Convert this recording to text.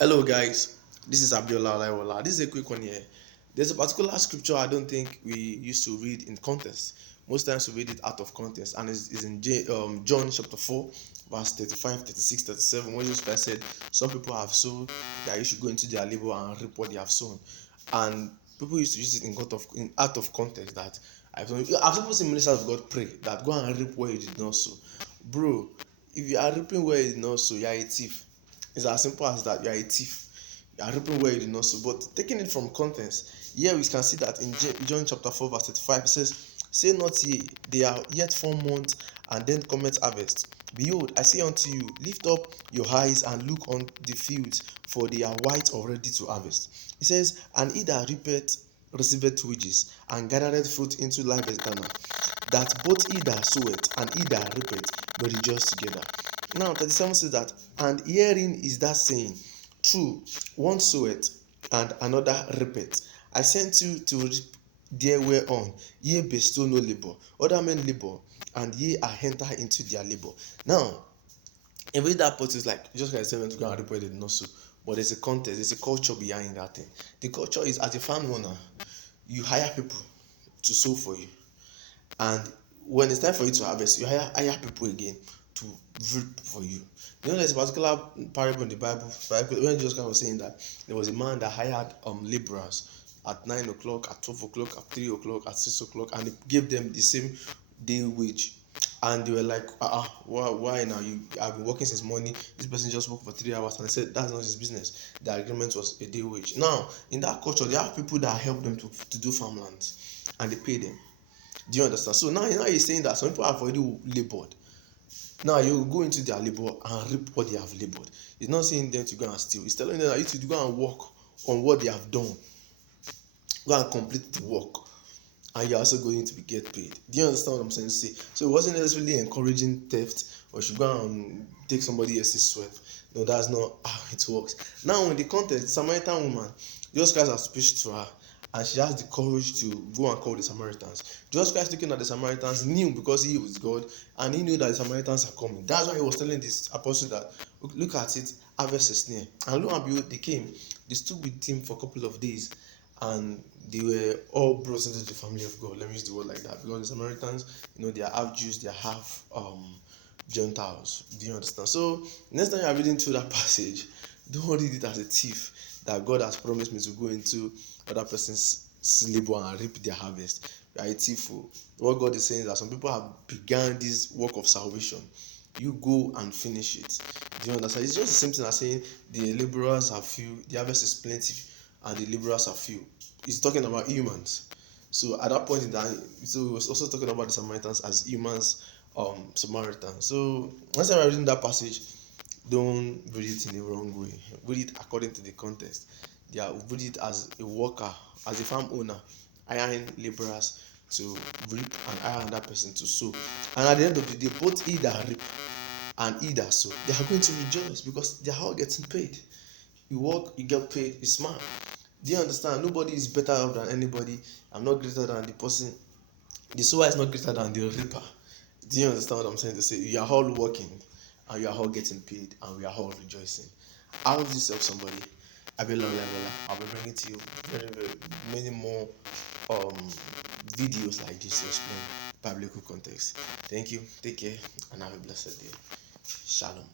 Hello, guys. This is Abiola Olaiwola. This is a quick one here. There's a particular scripture I don't think we used to read in context. Most times we read it out of context, and it's in John chapter 4, verse 35, 36, 37. When Jesus Christ said, some people have sown that you should go into their labor and reap what they have sown. And people used to use it in out of context that I've even seen ministers of God pray that go and reap where you did not sow. Bro, if you are reaping where you did not sow, you are a thief. It's as simple as that. You are a thief. You are reaping where you did not sow. But taking it from context, here we can see that in John chapter 4, verse 35, it says, say not ye, they are yet 4 months, and then cometh harvest. Behold, I say unto you, lift up your eyes and look on the fields, for they are white already to harvest. It says, and he that reapeth receiveth wages, and gathereth fruit into life eternal, that both he that soweth and he that reapeth may rejoice together. Now 37 says that, and herein is that saying, true, one soweth and another reapeth. I sent you to reap there whereon ye bestow no labour. Other men labour, and ye are enter into their labour. Now, in which that part is like, just like I said, to go and reap where they did not sow. But there's a context, there's a culture behind that thing. The culture is, as a farm owner, you hire people to sow for you, and when it's time for you to harvest, you hire people again to reap for you. You know, there's a particular parable in the Bible when Jesus Christ was saying that there was a man that hired laborers at 9 o'clock, at 12 o'clock, at 3 o'clock, at 6 o'clock, and he gave them the same day wage. And they were like, why now? You have been working since morning. This person just worked for 3 hours, and I said that's not his business. The agreement was a day wage. Now, in that culture, they have people that help them to do farmlands, and they pay them. Do you understand? So now he's saying that some people have already labored. Now you go into their labor and reap what they have labored. He's not saying them to go and steal. He's telling them that you to go and work on what they have done. Go and complete the work, and you're also going to be get paid. Do you understand what I'm saying to say? So it wasn't necessarily encouraging theft, or should go and take somebody else's sweat. No, that's not how it works. Now, in the context, the Samaritan woman, Jesus Christ has preached to her, and she has the courage to go and call the Samaritans. Jesus Christ, looking at the Samaritans, knew, because he was God, and he knew that the Samaritans are coming. That's why he was telling this apostle that, look at it, harvest is near. And lo and behold, they came. They stood with him for a couple of days, and they were all brought into the family of God. Let me use the word like that, because the Samaritans, they are half Jews, they are half Gentiles. Do you understand? So next time you are reading through that passage, don't read it as a thief that God has promised me to go into other person's labor and reap their harvest. You are a thief. What God is saying is that some people have begun this work of salvation. You go and finish it. Do you understand? It's just the same thing as saying the laborers are few, the harvest is plenty, and the laborers are few. He's talking about humans. So at that point in time, so he was also talking about the Samaritans as humans, Samaritans. So next time I'm reading that passage, don't read it in the wrong way. Read it according to the context. Yeah, read it as a worker, as a farm owner, hiring laborers to reap, and hire another person to sow. And at the end of the day, both he that reap and he that sow, they are going to rejoice, because they are all getting paid. You work, you get paid, it's smart. Do you understand? Nobody is better off than anybody. I'm not greater than the person. The sower is not greater than the reaper. Do you understand what I'm saying to say? You are all working, and you are all getting paid, and we are all rejoicing. I hope this helps somebody. Abiola Olaiwola. I'll be bringing to you very many more um videos like this to explain biblical context. Thank you. Take care, and have a blessed day. Shalom.